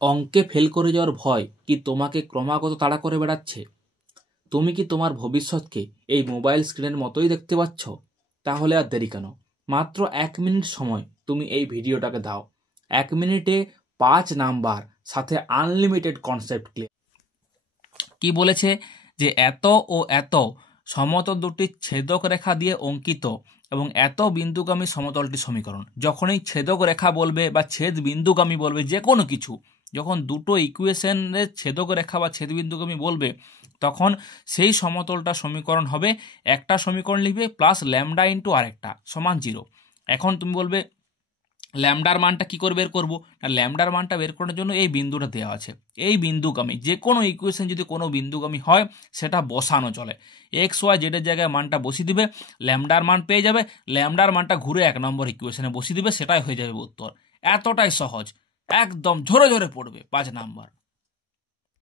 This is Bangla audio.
অঙ্কে ফেল করে যাওয়ার ভয় কি তোমাকে ক্রমাগত তাড়া করে বেড়াচ্ছে? তুমি কি তোমার ভবিষ্যৎকে এই মোবাইল স্ক্রিনের মতোই দেখতে পাচ্ছ? তাহলে আর দেরি কেন? মাত্র 1 মিনিট সময় তুমি এই ভিডিওটাকে দাও। 1 মিনিটে 5 নাম্বার সাথে আনলিমিটেড কনসেপ্ট ক্লিয়ার। কি বলেছে? যে এত ও এত সমতল দুটি ছেদক রেখা দিয়ে অঙ্কিত এবং এত বিন্দুগামী সমতলটি সমীকরণ। যখনই ছেদক রেখা বলবে বা ছেদ বিন্দুগামী বলবে, যে কোনো কিছু যখন দুটো ইকুয়েশনের ছেদক রেখা বা ছেদ বিন্দুগামী বলবে, তখন সেই সমতলটা সমীকরণ হবে, একটা সমীকরণ লিখবে প্লাস ল্যামডা ইন্টু আরেকটা সমান 0। এখন তুমি বলবে ল্যামডার মানটা কি করে বের করবো? না, ল্যামডার মানটা বের করার জন্য এই বিন্দুটা দেওয়া আছে। এই বিন্দুগামী যে কোনো ইকুয়েশন যদি কোনো বিন্দুগামী হয়, সেটা বসানো চলে। এক্স ওয়াই জেডের জায়গায় মানটা বসিয়ে দিবে, ল্যামডার মান পেয়ে যাবে, ল্যামডার মানটা ঘুরে 1 নম্বর ইকুয়েশনে বসিয়ে দিবে, সেটাই হয়ে যাবে উত্তর। এতটাই সহজ, একদম ঝরে ঝরে পড়বে 5 নাম্বার।